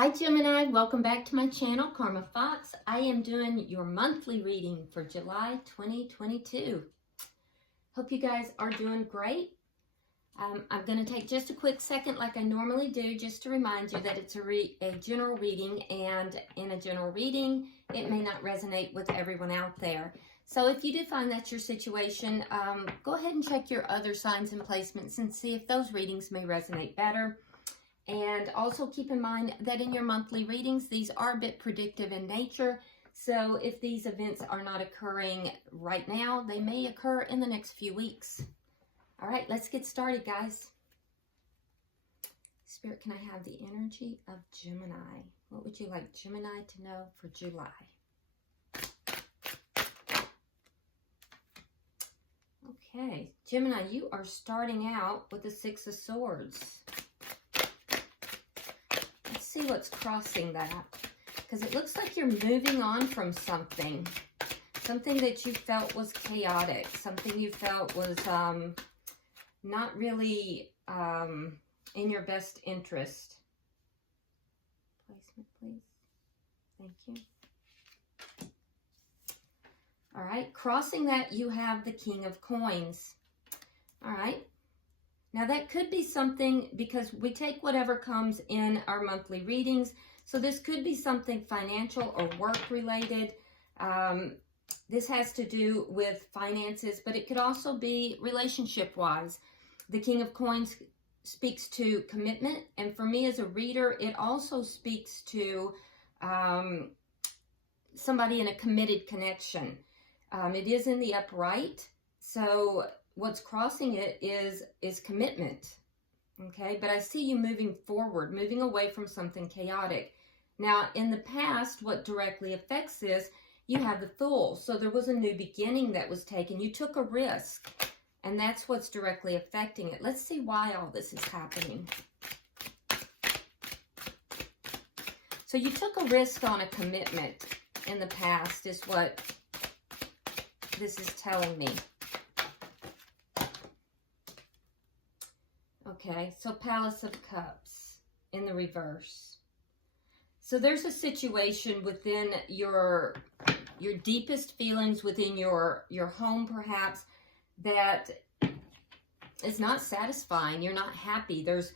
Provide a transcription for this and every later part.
Hi Gemini, welcome back to my channel, Karma Fox. I am doing your monthly reading for July 2022. Hope you guys are doing great. I'm going to take just a quick second like I normally do just to remind you that it's a general reading, and in a general reading it may not resonate with everyone out there. So if you do find that's your situation, go ahead and check your other signs and placements and see if those readings may resonate better. And also keep in mind that in your monthly readings, these are a bit predictive in nature. So if these events are not occurring right now, they may occur in the next few weeks. All right, let's get started, guys. Spirit, can I have the energy of Gemini? What would you like Gemini to know for July? Okay, Gemini, you are starting out with the Six of Swords. See what's crossing that, because it looks like you're moving on from something that you felt was chaotic, something you felt was not really in your best interest. Placement, please. Thank you. All right, crossing that, you have the King of Coins. All right. Now that could be something, because we take whatever comes in our monthly readings. So this could be something financial or work related. This has to do with finances, but it could also be relationship wise. The King of Coins speaks to commitment. And for me as a reader, it also speaks to somebody in a committed connection. It is in the upright. So what's crossing it is commitment, okay? But I see you moving forward, moving away from something chaotic. Now, in the past, what directly affects this, you have the Fool. So there was a new beginning that was taken. You took a risk, and that's what's directly affecting it. Let's see why all this is happening. So you took a risk on a commitment in the past, is what this is telling me. Okay, so Palace of Cups in the reverse. So there's a situation within your deepest feelings within your home, perhaps, that is not satisfying. You're not happy. There's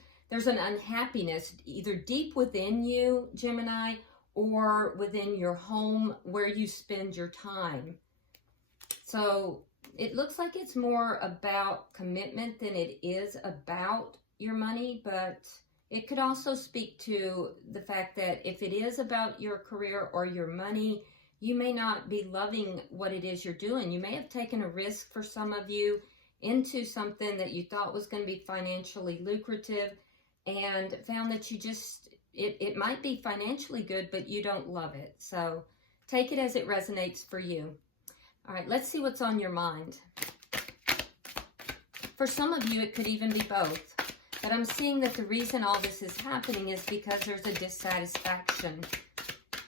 an unhappiness either deep within you, Gemini, or within your home where you spend your time. So it looks like it's more about commitment than it is about your money, but it could also speak to the fact that if it is about your career or your money, you may not be loving what it is you're doing. You may have taken a risk, for some of you, into something that you thought was going to be financially lucrative and found that you just, it might be financially good, but you don't love it. So take it as it resonates for you. All right, let's see what's on your mind. For some of you, it could even be both. But I'm seeing that the reason all this is happening is because there's a dissatisfaction,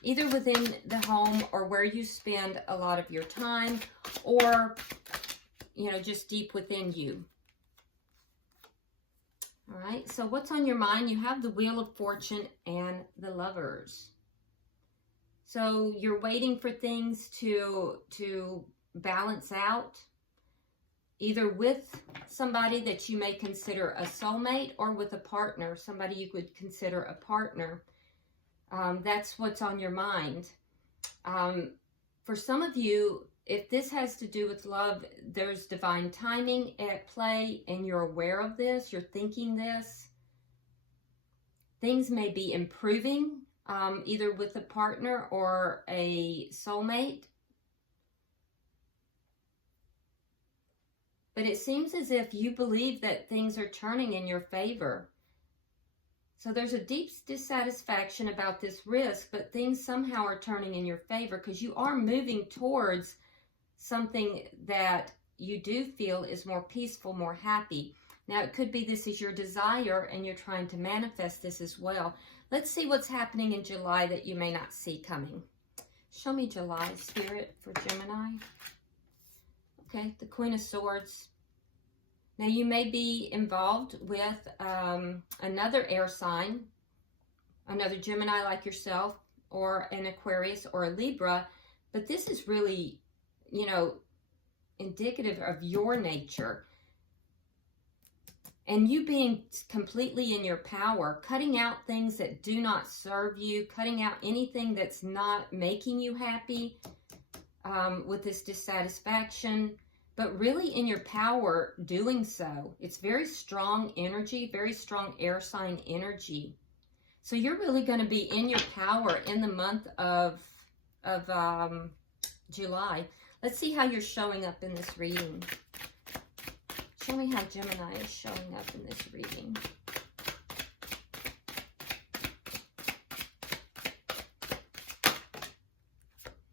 either within the home or where you spend a lot of your time, or, you know, just deep within you. All right, so what's on your mind? You have the Wheel of Fortune and the Lovers. So you're waiting for things to balance out, either with somebody that you may consider a soulmate or with a partner, somebody you could consider a partner. That's what's on your mind. For some of you, if this has to do with love, there's divine timing at play, and you're aware of this, you're thinking this. Things may be improving, either with a partner or a soulmate. But it seems as if you believe that things are turning in your favor. So there's a deep dissatisfaction about this risk, but things somehow are turning in your favor because you are moving towards something that you do feel is more peaceful, more happy. Now, it could be this is your desire and you're trying to manifest this as well. Let's see what's happening in July that you may not see coming. Show me July, Spirit, for Gemini. Okay, the Queen of Swords. Now, you may be involved with another air sign. another Gemini like yourself, or an Aquarius or a Libra. But this is really, you know, indicative of your nature. And you being completely in your power, cutting out things that do not serve you, cutting out anything that's not making you happy with this dissatisfaction, but really in your power doing so. It's very strong energy, very strong air sign energy. So you're really going to be in your power in the month of July. Let's see how you're showing up in this reading. Show me how Gemini is showing up in this reading.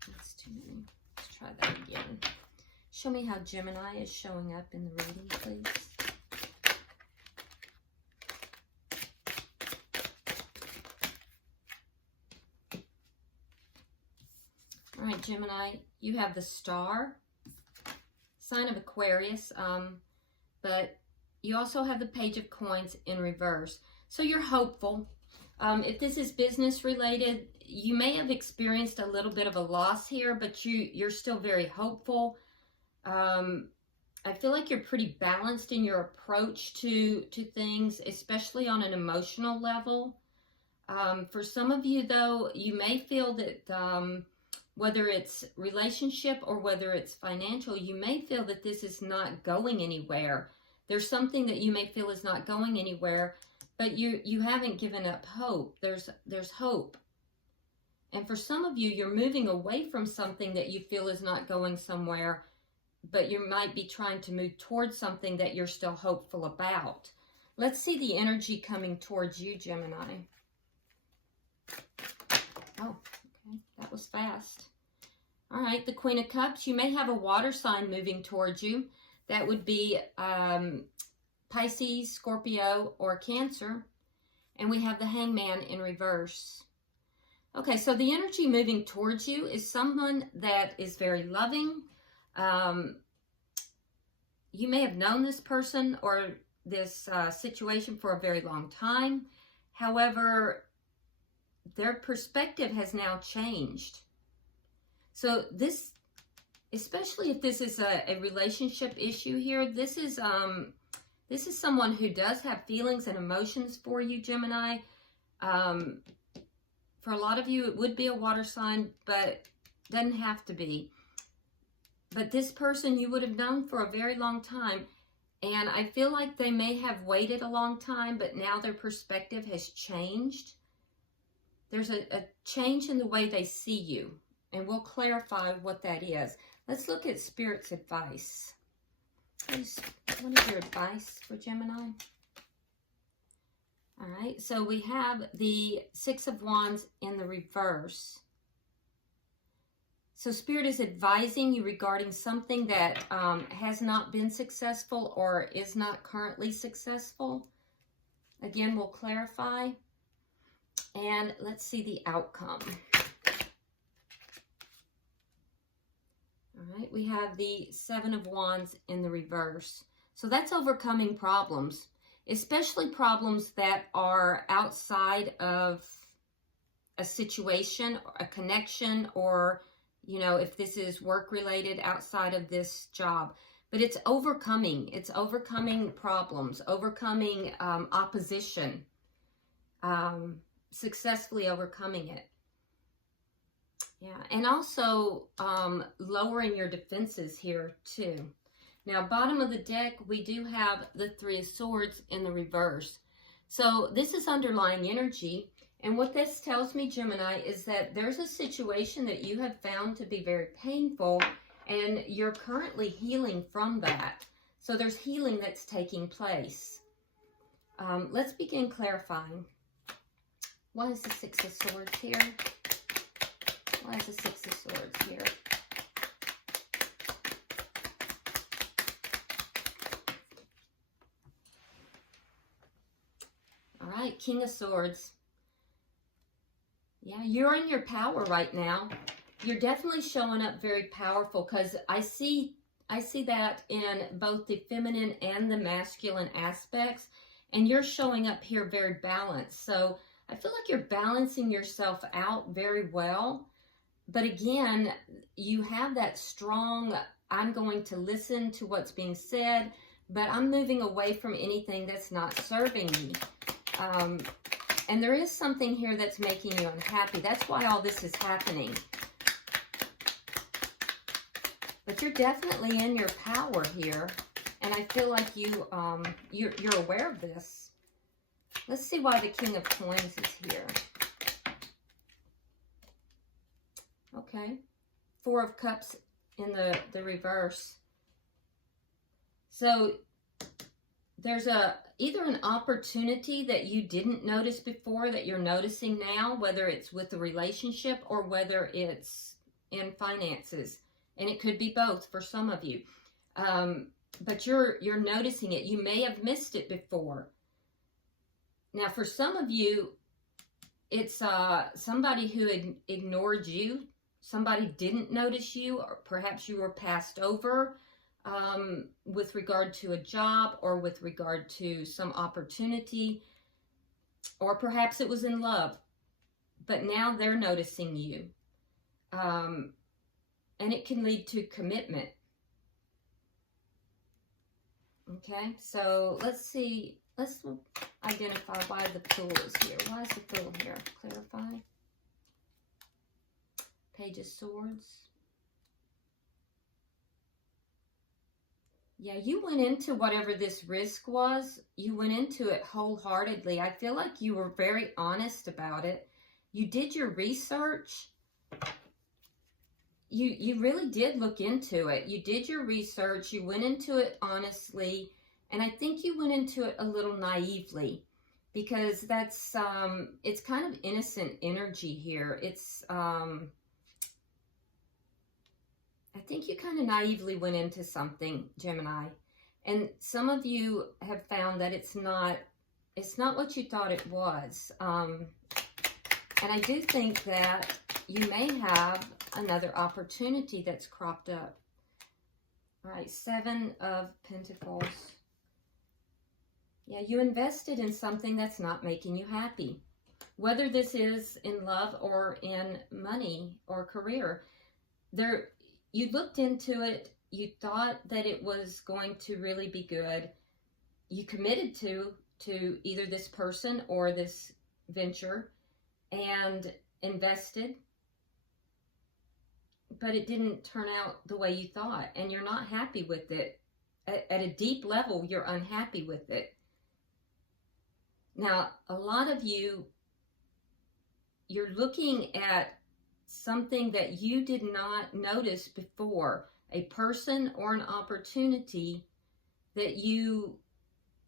That's too many. Let's try that again. Show me how Gemini is showing up in the reading, please. All right, Gemini, you have the Star, sign of Aquarius, but you also have the Page of Coins in reverse. So you're hopeful. If this is business related, you may have experienced a little bit of a loss here, but you're still very hopeful. I feel like you're pretty balanced in your approach to things, especially on an emotional level. For some of you, though, you may feel that whether it's relationship or whether it's financial, you may feel that this is not going anywhere. There's something that you may feel is not going anywhere, but you haven't given up hope. There's hope. And for some of you, you're moving away from something that you feel is not going somewhere, but you might be trying to move towards something that you're still hopeful about. Let's see the energy coming towards you, Gemini. Oh, okay, that was fast. All right, the Queen of Cups. You may have a water sign moving towards you. That would be Pisces, Scorpio, or Cancer. And we have the Hangman in reverse. Okay, so the energy moving towards you is someone that is very loving. You may have known this person or this situation for a very long time. However, their perspective has now changed. So this, especially if this is a relationship issue here, this is someone who does have feelings and emotions for you, Gemini. For a lot of you, it would be a water sign, but doesn't have to be. But this person you would have known for a very long time, and I feel like they may have waited a long time, but now their perspective has changed. There's a change in the way they see you, and we'll clarify what that is. Let's look at Spirit's advice. What is your advice for Gemini? All right, so we have the Six of Wands in the reverse. So Spirit is advising you regarding something that has not been successful or is not currently successful. Again, we'll clarify. And let's see the outcome. All right, we have the Seven of Wands in the reverse. So that's overcoming problems, especially problems that are outside of a situation, a connection, or, you know, if this is work related outside of this job. But it's overcoming problems, overcoming opposition, successfully overcoming it. Yeah, and also lowering your defenses here too. Now, bottom of the deck, we do have the Three of Swords in the reverse. So this is underlying energy. And what this tells me, Gemini, is that there's a situation that you have found to be very painful, and you're currently healing from that. So there's healing that's taking place. Let's begin clarifying. Why is the Six of Swords here? Why is the Six of Swords here? All right, King of Swords. Yeah, you're in your power right now. You're definitely showing up very powerful, because I see that in both the feminine and the masculine aspects, and you're showing up here very balanced. So I feel like you're balancing yourself out very well. But again, you have that strong, I'm going to listen to what's being said, but I'm moving away from anything that's not serving me. And there is something here that's making you unhappy. That's why all this is happening. But you're definitely in your power here. And I feel like you're aware of this. Let's see why the King of Coins is here. Okay. Four of Cups in the reverse. So there's either an opportunity that you didn't notice before that you're noticing now, whether it's with a relationship or whether it's in finances. And it could be both for some of you. But you're noticing it. You may have missed it before. Now, for some of you, it's somebody who ignored you. Somebody didn't notice you, or perhaps you were passed over with regard to a job or with regard to some opportunity, or perhaps it was in love, but now they're noticing you. And it can lead to commitment. Okay, so let's see. Let's identify why the Fool is here. Why is the Fool here? Clarify. Page of Swords. Yeah, you went into whatever this risk was. You went into it wholeheartedly. I feel like you were very honest about it. You did your research. You really did look into it. You did your research. You went into it honestly. And I think you went into it a little naively, because that's, it's kind of innocent energy here. It's, I think you kind of naively went into something, Gemini. And some of you have found that it's not what you thought it was. And I do think that you may have another opportunity that's cropped up. All right, Seven of Pentacles. Yeah, you invested in something that's not making you happy. Whether this is in love or in money or career, you looked into it, you thought that it was going to really be good. You committed to either this person or this venture and invested, but it didn't turn out the way you thought, and you're not happy with it. At a deep level, you're unhappy with it. Now, a lot of you're looking at something that you did not notice before, a person or an opportunity that you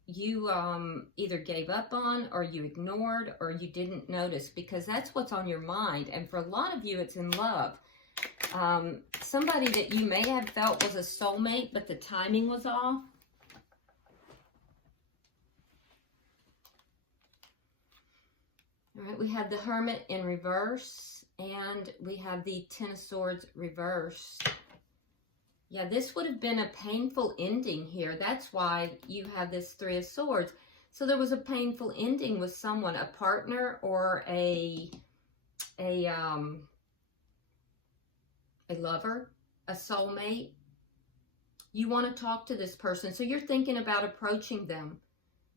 either gave up on, or you ignored, or you didn't notice, because that's what's on your mind. And for a lot of you, it's in love. Somebody that you may have felt was a soulmate, but the timing was off. All right, we have the Hermit in reverse, and we have the Ten of Swords reversed. Yeah, this would have been a painful ending here. That's why you have this Three of Swords. So there was a painful ending with someone, a partner or a lover, a soulmate. You want to talk to this person, so you're thinking about approaching them,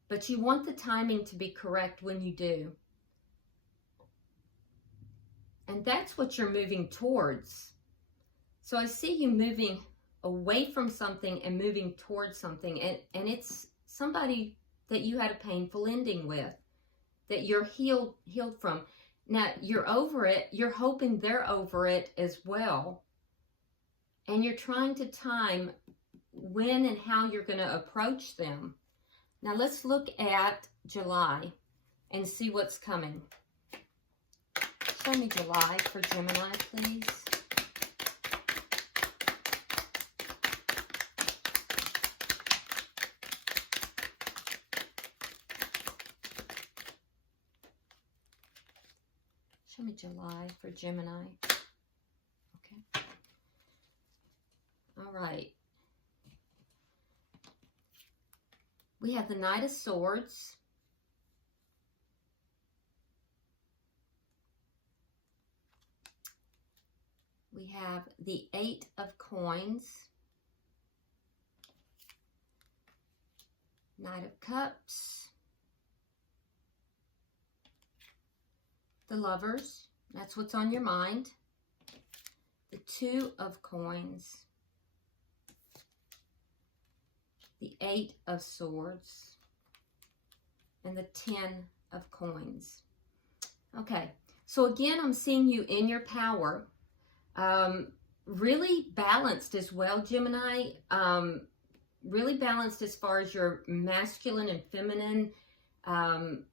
but you want the timing to be correct when you do. And that's what you're moving towards. So I see you moving away from something and moving towards something, and it's somebody that you had a painful ending with, that you're healed from. Now, you're over it. You're hoping they're over it as well. And you're trying to time when and how you're going to approach them. Now, let's look at July and see what's coming. Show me July for Gemini, please. Show me July for Gemini. Okay. All right. We have the Knight of Swords. We have the 8 of Coins, Knight of Cups, the Lovers, that's what's on your mind, the 2 of Coins, the 8 of Swords, and the 10 of Coins. Okay, so again, I'm seeing you in your power. Really balanced as well, Gemini. Really balanced as far as your masculine and feminine. But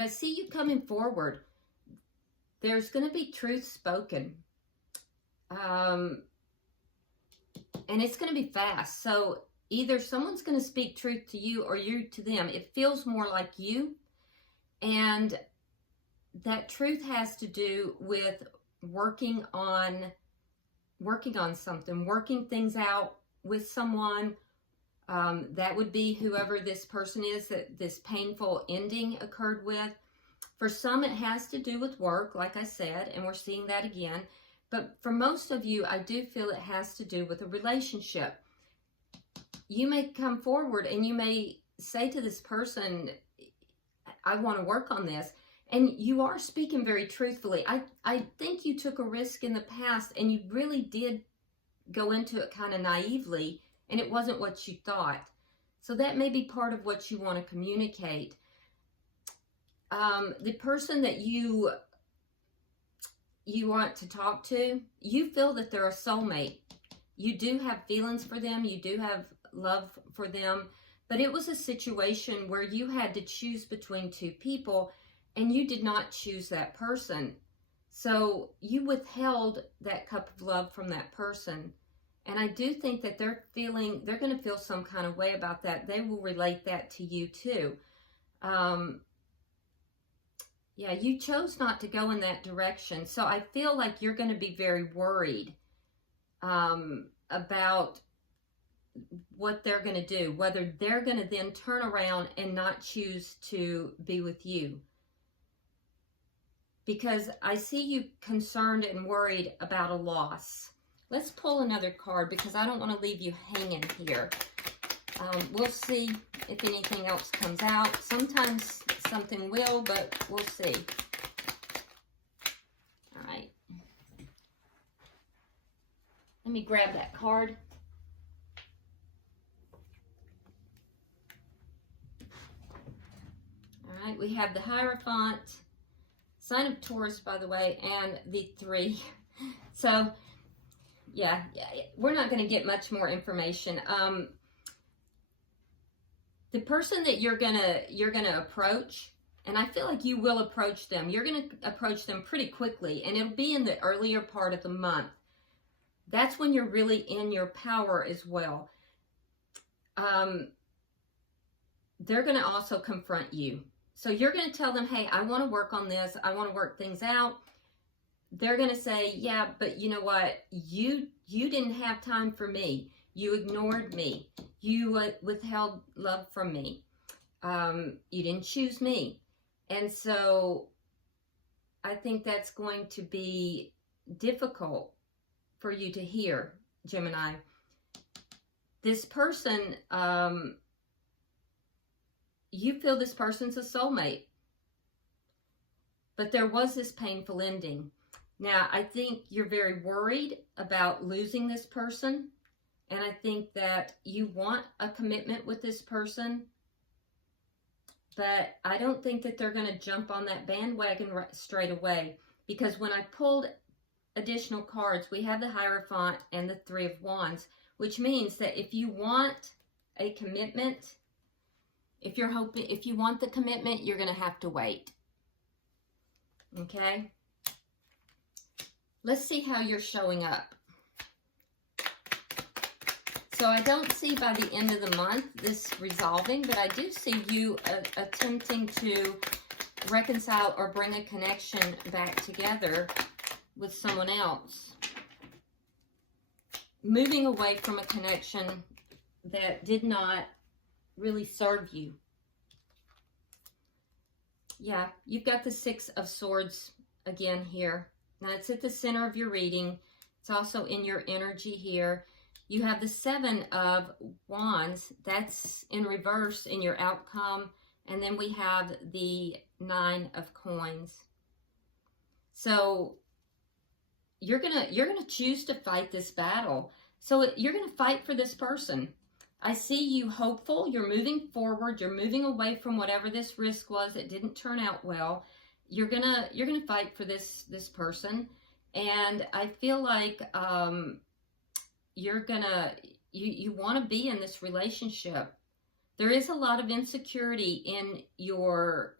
I see you coming forward. There's going to be truth spoken. And it's going to be fast. So either someone's going to speak truth to you or you to them. It feels more like you. And that truth has to do with working on something, working things out with someone. That would be whoever this person is that this painful ending occurred with. For some, it has to do with work, like I said, and we're seeing that again. But for most of you, I do feel it has to do with a relationship. You may come forward and you may say to this person, I want to work on this. And you are speaking very truthfully. I think you took a risk in the past and you really did go into it kind of naively and it wasn't what you thought. So that may be part of what you want to communicate. The person that you want to talk to, you feel that they're a soulmate. You do have feelings for them. You do have love for them. But it was a situation where you had to choose between two people and you did not choose that person. So you withheld that cup of love from that person. And I do think that they're going to feel some kind of way about that. They will relate that to you too. Yeah, you chose not to go in that direction. So I feel like you're going to be very worried about what they're going to do, whether they're going to then turn around and not choose to be with you. Because I see you concerned and worried about a loss. Let's pull another card because I don't want to leave you hanging here. We'll see if anything else comes out. Sometimes something will, but we'll see. All right. Let me grab that card. All right, we have the Hierophant, sign of Taurus, by the way, and the 3. So, yeah, we're not going to get much more information. The person that you're gonna approach, and I feel like you will approach them. You're gonna approach them pretty quickly, and it'll be in the earlier part of the month. That's when you're really in your power as well. They're gonna also confront you. So you're going to tell them, hey, I want to work on this. I want to work things out. They're going to say, yeah, but you know what? You didn't have time for me. You ignored me. You withheld love from me. You didn't choose me. And so I think that's going to be difficult for you to hear, Gemini. This person, you feel this person's a soulmate. But there was this painful ending. Now, I think you're very worried about losing this person. And I think that you want a commitment with this person. But I don't think that they're going to jump on that bandwagon straight away. Because when I pulled additional cards, we have the Hierophant and the 3 of Wands. Which means that if you want a commitment, if you want the commitment, you're going to have to wait. Okay? Let's see how you're showing up. So I don't see by the end of the month this resolving, but I do see you attempting to reconcile or bring a connection back together with someone else. Moving away from a connection that did not really serve you. Yeah, you've got the 6 of Swords again here. Now, it's at the center of your reading. It's also in your energy here. You have the 7 of Wands. That's in reverse in your outcome. And then we have the 9 of Coins. So you're gonna choose to fight this battle. So you're gonna fight for this person. I see you hopeful. You're moving forward. You're moving away from whatever this risk was that didn't turn out well. You're gonna fight for this person, and I feel like you want to be in this relationship. There is a lot of insecurity in your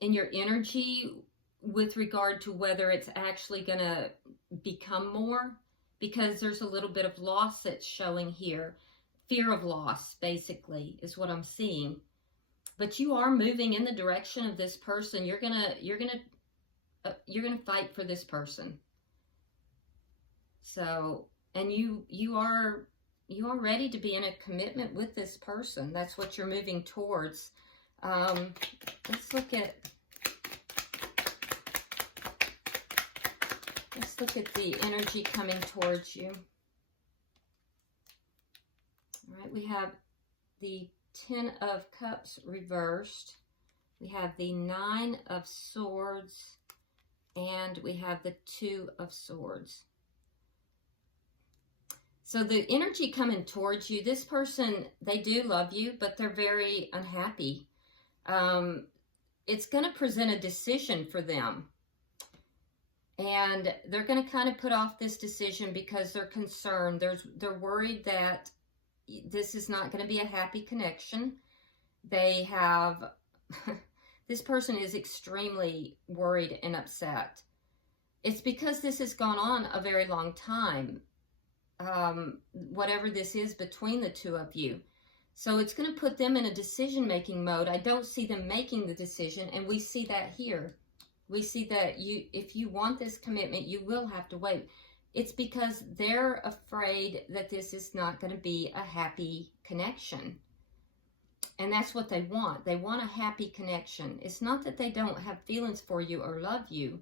energy with regard to whether it's actually gonna become more, because there's a little bit of loss that's showing here. Fear of loss, basically, is what I'm seeing. But you are moving in the direction of this person. You're gonna fight for this person. So, and you are ready to be in a commitment with this person. That's what you're moving towards. Let's look at the energy coming towards you. All right, we have the 10 of Cups reversed. We have the 9 of Swords, and we have the 2 of Swords. So the energy coming towards you, this person, they do love you, but they're very unhappy. It's going to present a decision for them. And they're going to kind of put off this decision because they're concerned. They're worried that this is not going to be a happy connection. They have, this person is extremely worried and upset. It's because this has gone on a very long time. Whatever this is between the two of you. So it's going to put them in a decision-making mode. I don't see them making the decision, and we see that here. We see that if you want this commitment, you will have to wait. It's because they're afraid that this is not going to be a happy connection. And that's what they want. They want a happy connection. It's not that they don't have feelings for you or love you.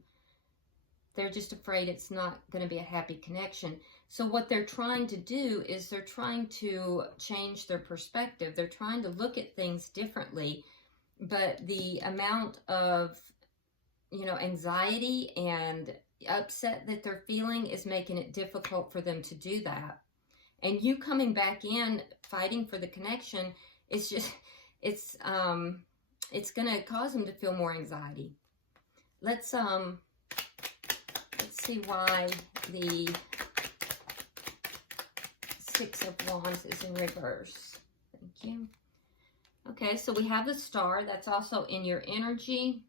They're just afraid it's not going to be a happy connection. So what they're trying to do is they're trying to change their perspective. They're trying to look at things differently. But the amount of, anxiety and upset that they're feeling is making it difficult for them to do that. And you coming back in, fighting for the connection, it's going to cause them to feel more anxiety. Let's see why the 6 of Wands is in reverse. Thank you. Okay, so we have the Star. That's also in your energy.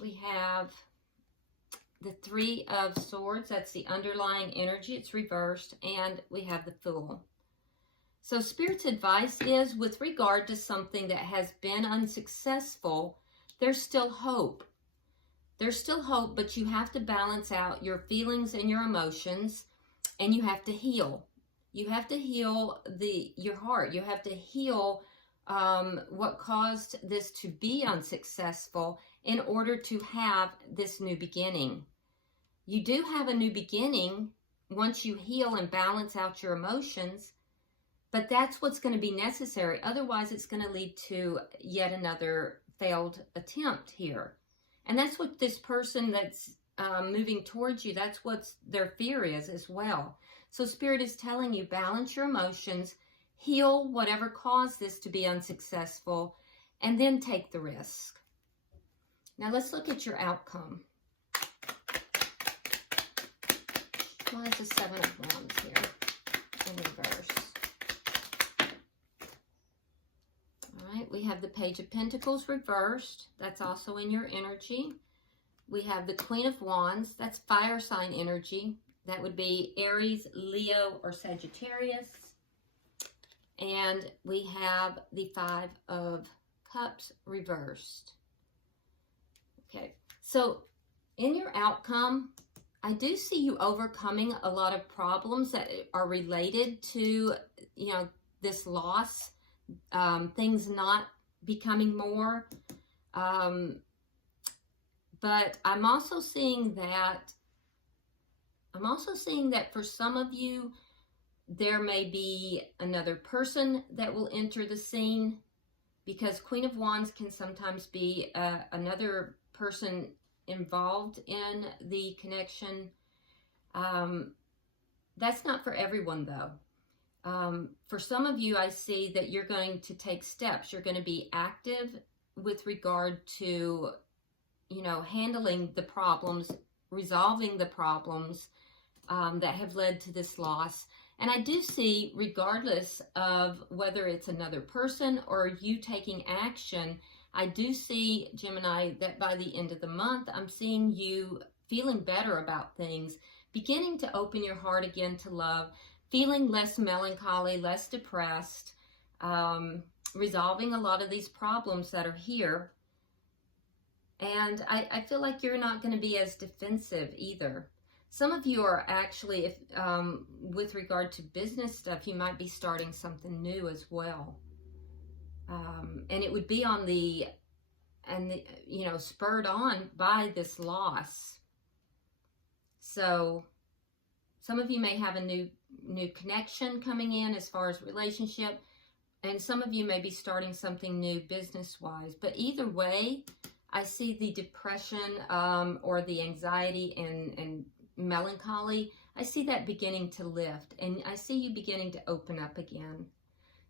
We have the 3 of Swords. That's the underlying energy. It's reversed. And we have the Fool. So Spirit's advice is, with regard to something that has been unsuccessful, there's still hope. There's still hope, but you have to balance out your feelings and your emotions, and you have to heal. You have to heal your heart. You have to heal what caused this to be unsuccessful in order to have this new beginning. You do have a new beginning once you heal and balance out your emotions, but that's what's going to be necessary. Otherwise, it's going to lead to yet another failed attempt here. And that's what this person that's moving towards you, that's what their fear is as well. So Spirit is telling you, balance your emotions, heal whatever caused this to be unsuccessful, and then take the risk. Now let's look at your outcome. Why is the 7 of Wands here in reverse? All right, we have the Page of Pentacles reversed. That's also in your energy. We have the Queen of Wands. That's fire sign energy. That would be Aries, Leo, or Sagittarius. And we have the 5 of Cups reversed. Okay, so in your outcome, I do see you overcoming a lot of problems that are related to, this loss, things not becoming more. But I'm also seeing that for some of you, there may be another person that will enter the scene, because Queen of Wands can sometimes be another person involved in the connection. That's not for everyone, though. For some of you, I see that you're going to take steps. You're going to be active with regard to, you know, handling the problems, resolving the problems that have led to this loss. And I do see, regardless of whether it's another person or you taking action, I do see, Gemini, that by the end of the month, I'm seeing you feeling better about things, beginning to open your heart again to love, feeling less melancholy, less depressed, resolving a lot of these problems that are here. And I feel like you're not going to be as defensive either. Some of you are actually, if, with regard to business stuff, you might be starting something new as well. And it would be on the, you know, spurred on by this loss. So some of you may have a new connection coming in as far as relationship, and some of you may be starting something new business-wise. But either way, I see the depression or the anxiety and melancholy, I see that beginning to lift, and I see you beginning to open up again.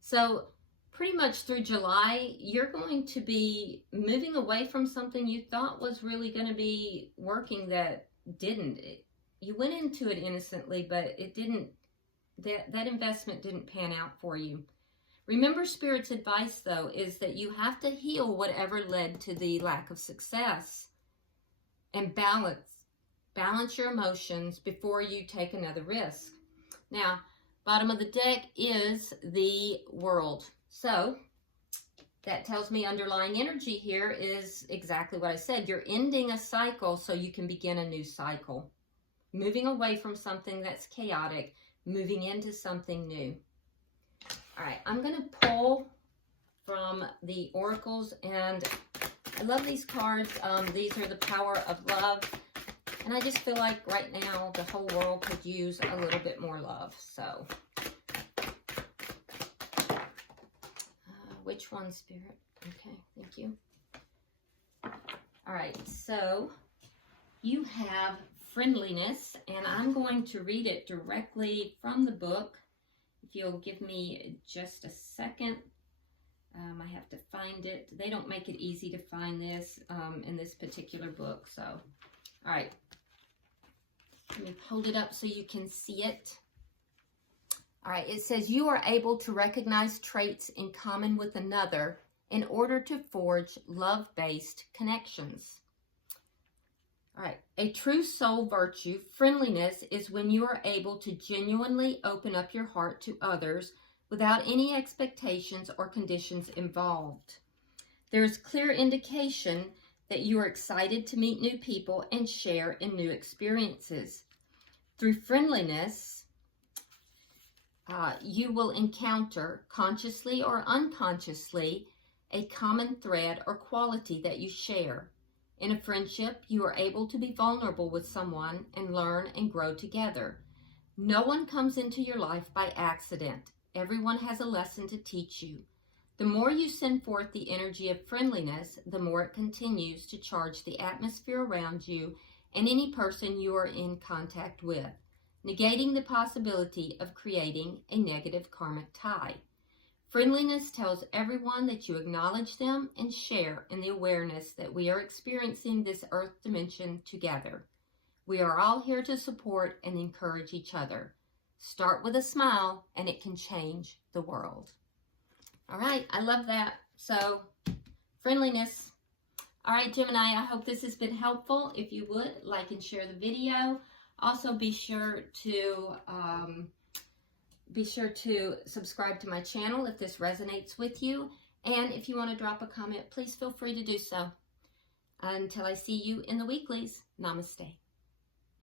So pretty much through July, you're going to be moving away from something you thought was really going to be working that didn't. You went into it innocently, but it didn't, that investment didn't pan out for you. Remember, Spirit's advice, though, is that you have to heal whatever led to the lack of success and balance your emotions before you take another risk. Now, bottom of the deck is the World. So that tells me underlying energy here is exactly what I said. You're ending a cycle so you can begin a new cycle. Moving away from something that's chaotic, moving into something new. All right, I'm going to pull from the oracles, and I love these cards. These are the power of love. And I just feel like right now the whole world could use a little bit more love. So, which one, Spirit? Okay, thank you. All right, so you have friendliness, and I'm going to read it directly from the book. If you'll give me just a second, I have to find it. They don't make it easy to find this in this particular book. So, all right. Let me hold it up so you can see it. All right, it says, you are able to recognize traits in common with another in order to forge love-based connections. All right, a true soul virtue, friendliness, is when you are able to genuinely open up your heart to others without any expectations or conditions involved. There is clear indication that you are excited to meet new people and share in new experiences. Through friendliness, you will encounter, consciously or unconsciously, a common thread or quality that you share. In a friendship, you are able to be vulnerable with someone and learn and grow together. No one comes into your life by accident. Everyone has a lesson to teach you. The more you send forth the energy of friendliness, the more it continues to charge the atmosphere around you and any person you are in contact with, negating the possibility of creating a negative karmic tie. Friendliness tells everyone that you acknowledge them and share in the awareness that we are experiencing this earth dimension together. We are all here to support and encourage each other. Start with a smile and it can change the world. All right, I love that. So, friendliness. All right, Gemini, I hope this has been helpful. If you would, like and share the video. Also, be sure to subscribe to my channel if this resonates with you. And if you want to drop a comment, please feel free to do so. Until I see you in the weeklies, namaste.